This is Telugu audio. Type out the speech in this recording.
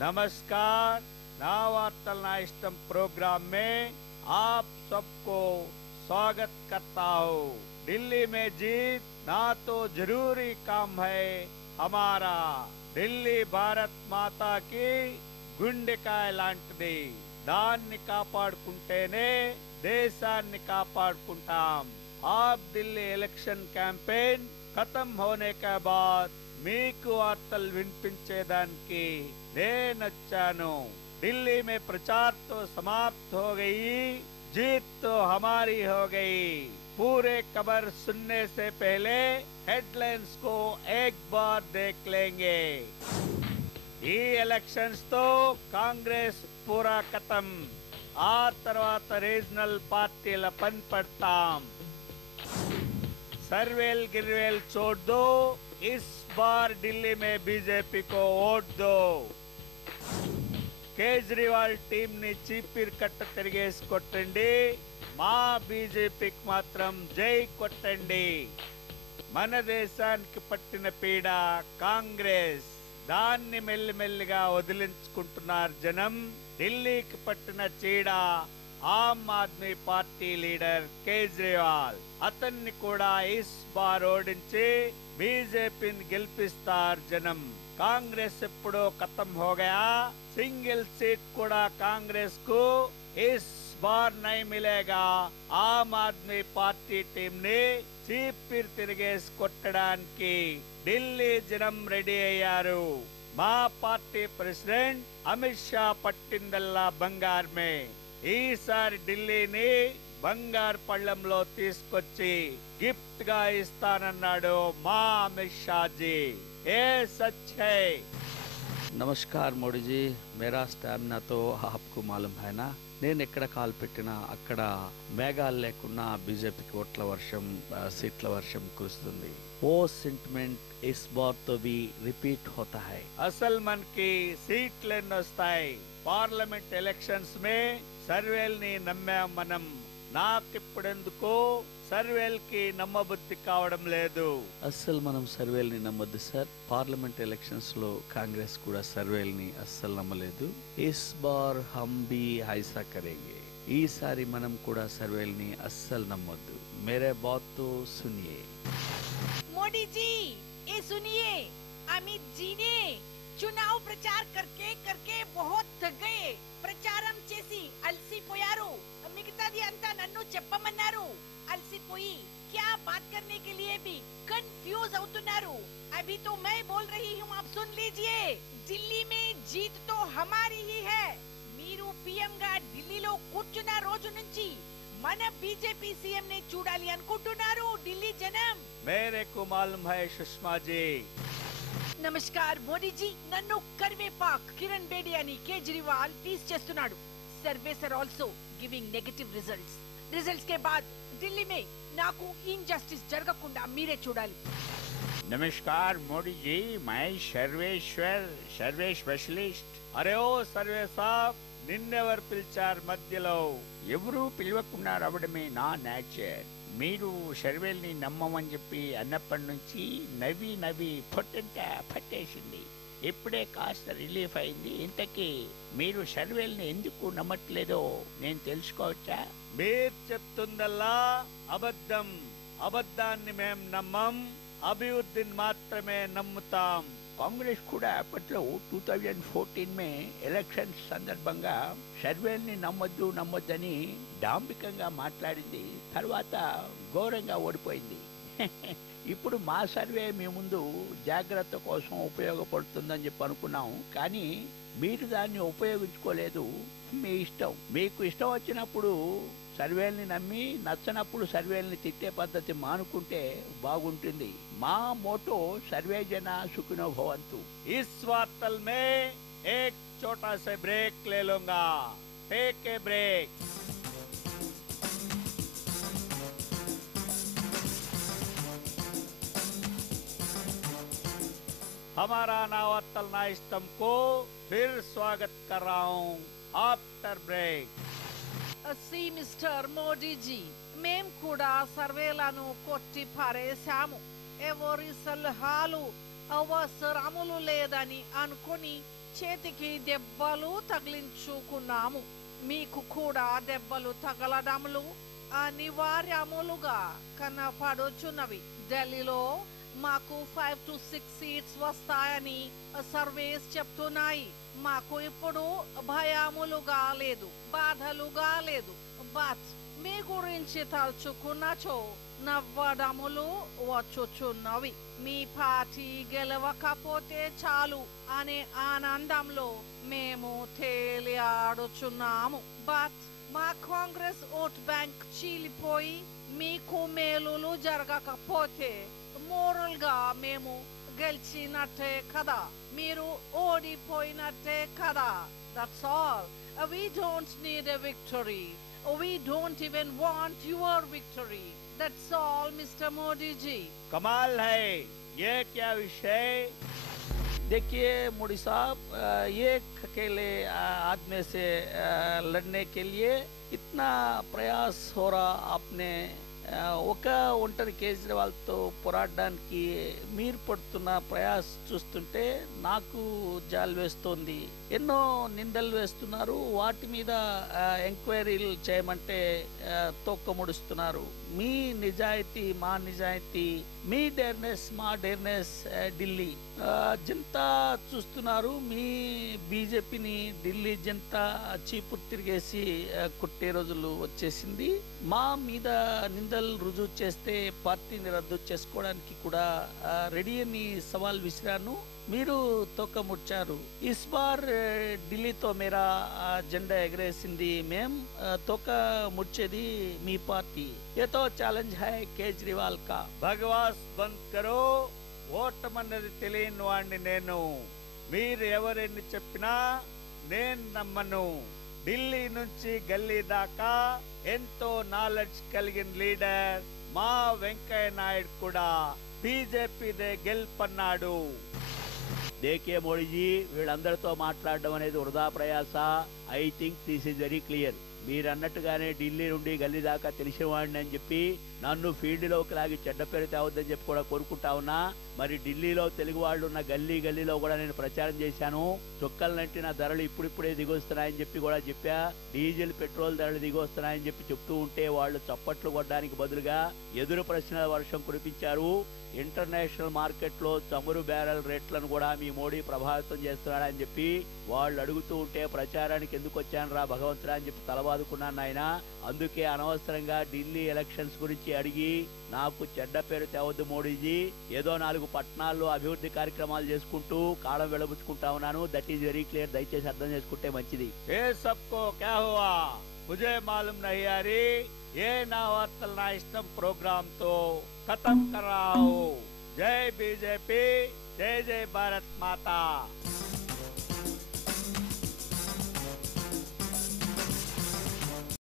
नमस्कार। ना वार्तल ना इष्टम प्रोग्राम में आप सबको स्वागत करता हूँ। दिल्ली में जीत ना तो जरूरी काम है हमारा। दिल्ली भारत माता की గుండెకాయ లాంటిది. దాన్ని కాపాడుకుంటేనే దేశాన్ని కాపాడుకుంటాం. आप दिल्ली इलेक्शन कैंपेन खत्म होने के बाद మీకు వార్తలు వినిపించేదానికి నేనొచ్చాను. दिल्ली में प्रचार तो समाप्त हो गई, जीत तो हमारी हो गई। पूरे खबर सुनने से पहले हेडलाइंस को एक बार देख लेंगे। ఈ ఎలక్షన్స్ తో కాంగ్రెస్ పూరా ఖతం. ఆ తర్వాత రీజనల్ పార్టీల పని పడతాం. सर्वेल गिरवेल छोड़ दो, इस बार दिल्ली में बीजेपी को वोट दो। కేజ్రీవాల్ టీం ని చీపిరి కట్ట తిరిగేసి కొట్టండి. మా బీజేపీకి మాత్రం జై కొట్టండి. మన దేశానికి పట్టిన పీడ కాంగ్రెస్. దాన్ని మెల్లిమెల్లిగా వదిలించుకుంటున్నారు జనం. ఢిల్లీకి పట్టిన చీడ ఆమ్ ఆద్మీ పార్టీ లీడర్ కేజ్రీవాల్. అతన్ని కూడా ఇస్ బార్ ఓడించి బీజేపీని గెలిపిస్తారు జనం. కాంగ్రెస్ ఎప్పుడో ఖతం హో గయా. సింగిల్ సీట్ కూడా కాంగ్రెస్ కు ఇస్ బార్ నై మిలేగా. ఆమ్ ఆద్మీ పార్టీ టీం ని చీపిరి తిరిగేసి కొట్టడానికి ఢిల్లీ జనం రెడీ అయ్యారు. మా పార్టీ ప్రెసిడెంట్ అమిత్ షా పట్టిందల్లా బంగారమే. ఈసారి ఢిల్లీని బంగారు పళ్ళంలో తీసుకొచ్చి గిఫ్ట్ గా ఇస్తానన్నాడు మా అమిత్ షాజీ. ఏ सच है। नमस्कार मोदी जी, मेरा स्टैमिना तो आपको मालूम है ना. నేను ఎక్కడ కాల్ పెట్టినా అక్కడ మేఘాలు లేకున్నా బీజేపీకి ఓట్ల వర్షం, సీట్ల వర్షం కురుస్తుంది. ఓ సెంటిమెంట్ ఇస్ బార్ తో బి రిపీట్ హోతా హై. అసలు మనకి సీట్లు ఎన్ని వస్తాయి? పార్లమెంట్ ఎలక్షన్స్ మే సర్వేల్ని నమ్మాం మనం. నాకిప్పుడెందుకు సర్వేల్కి నమ్మబుద్ధి కావడం లేదు. అస్సలు మనం సర్వేల్ని నమ్మొద్దు సార్. పార్లమెంట్ ఎలక్షన్స్ లో కాంగ్రెస్ కూడా సర్వేల్ని అస్సలు నమ్మలేదు. ఇస్ బార్ హమ్ బి ఐసా కరేంగే. ఈసారి మనం కూడా సర్వేల్ని అస్సలు నమ్మొద్దు. మేరే బాత్ తో సునియే. मोदी जी ये सुनिए, अमित जी ने चुनाव प्रचार करके करके बहुत थक गए. ప్రచారం చేసి అలసిపోయారు. మిగతాది అంతా నన్ను చెప్పమన్నారు. అలసిపోయి क्या बात करने के लिए भी कंफ्यूज అవుతున్నారు. अभी तो मैं बोल रही हूँ, आप सुन लीजिए. दिल्ली में जीत तो हमारी ही है. మీరు పీఎం గా ఢిల్లీలో కూర్చున్న రోజు నుంచి మన బీజేపీ సీఎం ని చూడాలి అనుకుంటున్నారు ఢిల్లీ జనం. మేరే కు మాలూమ్ హై సుష్మా జీ. నమస్కార్ మోదీ జీ. నన్ను కరివేపాక్ కిరణ్ బేడి అని కేజ్రీవాల్ టీస్ చేస్తున్నాడు. Surveys are also giving negative results. Results కే బాద్ ఢిల్లీ మే నాకు ఇన్జస్టిస్ జరగకుండా మీరే చూడాలి. नमस्कार मोदी जी, मैं सर्वे स्पेशलिस्ट. అరే ఓ సర్వే సాబ్, నిన్నెవరు పిలిచారు మధ్యలో? ఎవరు పిలవకుండా రావడమే నా నేచర్. మీరు సర్వేల్ని నమ్మమని చెప్పి అన్నప్పటి నుంచి నవ్వి పొట్టంతా పట్టేసింది. ఇప్పుడే కాస్త రిలీఫ్ అయింది. ఇంతకీ మీరు సర్వేల్ని ఎందుకు నమ్మట్లేదో నేను తెలుసుకోవచ్చా? మీరు చెప్తుందల్లా అబద్ధం. అబద్ధాన్ని మేం నమ్మం, అభివృద్ధిని మాత్రమే నమ్ముతాం. కాంగ్రెస్ కూడా అప్పట్లో 2014 మే ఎలక్షన్స్ సందర్భంగా సర్వేల్ని నమ్మొద్దని డాంబికంగా మాట్లాడింది. తర్వాత ఘోరంగా ఓడిపోయింది. ఇప్పుడు మా సర్వే మీ ముందు జాగ్రత్త కోసం ఉపయోగపడుతుందని చెప్పి అనుకున్నాం. కానీ మీరు దాన్ని ఉపయోగించుకోలేదు. మీ ఇష్టం. మీకు ఇష్టం వచ్చినప్పుడు సర్వేల్ని నమ్మి, నచ్చనప్పుడు సర్వేల్ని తిట్టే పద్ధతి మానుకుంటే బాగుంటుంది. మా మోటో సర్వే జన సుఖినో భవంతు. इस वार्तल में एक छोटा सा ब्रेक ले लूंगा. Take a break. हमारा नावत्तल ना इष्टम को फिर स्वागत कर रहा हूँ after break. See Mr Modi ji, మేం కూడా సర్వేలను కొట్టి పారేశాము. ఎవరి సలహాలు అవసరములు లేదని అనుకుని చేతికి దెబ్బలు తగిలించుకున్నాము. మీకు కూడా దెబ్బలు తగలడములు అనివార్యములుగా కనపడుచున్నవి. ఢిల్లీలో మాకు 5 to 6 సీట్స్ వస్తాయని సర్వేస్ చెప్తున్నాయి. మాకు ఇప్పుడు భయములుగా లేదు, బాధలుగా లేదు. బట్ మీ గురించి తలుచుకున్నచో నవ్వడములు వచ్చుచున్నవి. మీ పార్టీ గెలవకపోతే చాలు అనే ఆనందంలో మేము తేలియాడుచున్నాము. బట్ మా కాంగ్రెస్ ఓట్ బ్యాంక్ చీలిపోయి మీకు మేలులు జరగకపోతే మోరల్ గా మేము గెలిచినట్టే కదా, మీరు ఓడిపోయినట్టే కదా. That's all. We don't need a victory. We don't even want your victory. That's all, Mr. Modi ji. कमाल है, ये क्या विषय? देखिए मोदी साहब, एक अकेले आदमी से लड़ने के लिए इतना प्रयास हो रहा आपने, ఒక ఒంటరి కేజ్రీవాల్తో పోరాడడానికి మీరు పడుతున్న ప్రయాస చూస్తుంటే నాకు జాలి వేస్తోంది. ఎన్నో నిందలు వేస్తున్నారు, వాటి మీద ఎంక్వైరీలు చేయమంటే తోక ముడుస్తున్నారు. మీ నిజాయితీ మా నిజాయితీ, మీ డేర్నెస్ మా డేర్నెస్ ఢిల్లీ జనతా చూస్తున్నారు. మీ బీజేపీని ఢిల్లీ జనతా చీపురు తిరిగేసి కొట్టే రోజులు వచ్చేసింది. మా మీద నిందలు రుజువు చేస్తే పార్టీని రద్దు చేసుకోవడానికి కూడా రెడీ అని సవాల్ విసిరాను. మీరు తోక ముడ్చారు. ఇస్ బార్ ఢిల్లీతో మేరా జెండా ఎగరేసింది మేం, తోక ముడ్చేది మీ పార్టీ. ये तो ఛాలెంజ్ है కేజ్రీవాల్ కా. భగవాస్ బంద్ కరో. ఓటమన్నది తెలియని వాడిని నేను. మీరు ఎవరెన్ని చెప్పినా నేను నమ్మను. ఢిల్లీ నుంచి గల్లీ దాకా ఎంతో నాలెడ్జ్ కలిగిన లీడర్ మా వెంకయ్య నాయుడు కూడా బీజేపీదే గెలుపన్నాడు. దేకే మోడీజీ, వీళ్ళందరితో మాట్లాడడం అనేది వృధా ప్రయాస. I think this is very clear. మీరన్నట్టుగానే ఢిల్లీ నుండి గల్లీ దాకా తెలిసిన వాడిని అని చెప్పి నన్ను ఫీల్డ్లోకి లాగి చెడ్డ పేరు తేవద్దని చెప్పి కూడా కోరుకుంటా ఉన్నా. మరి ఢిల్లీలో తెలుగు వాళ్ళు ఉన్న గల్లీలో కూడా నేను ప్రచారం చేశాను. చుక్కలనంటి నా ధరలు ఇప్పుడిప్పుడే దిగొస్తున్నాయని చెప్పి కూడా చెప్పా. డీజిల్ పెట్రోల్ ధరలు దిగొస్తున్నాయని చెప్పి చెప్తూ ఉంటే వాళ్ళు చప్పట్లు కొట్టడానికి బదులుగా ఎదురు ప్రశ్నల వర్షం కురిపించారు. ఇంటర్నేషనల్ మార్కెట్లో చమురు బ్యారెల్ రేట్లను కూడా మీ మోడీ ప్రభావితం చేస్తున్నాడని చెప్పి వాళ్ళు అడుగుతూ ఉంటే ప్రచారానికి ఎందుకు వచ్చాను రా భగవంతుడా అని చెప్పి తలబాదుకున్నాను ఆయన. అందుకే అనవసరంగా ఢిల్లీ ఎలక్షన్స్ గురించి అడిగి నాకు చెడ్డ పేరు తేవద్దు మోడీజీ. ఏదో 4 పట్టణాల్లో అభివృద్ధి కార్యక్రమాలు చేసుకుంటూ కాలం వెలబుచ్చుకుంటా ఉన్నాను. That is very clear. దయచేసి అర్థం చేసుకుంటే మంచిది. ఏ సబ్కో క్యా హువా ముझे मालूम नहीं आ रही. ये ना वार्तल ना इष्टम प्रोग्राम तो खत्म कर रहा हूँ. जय बीजेपी, जय जय भारत माता.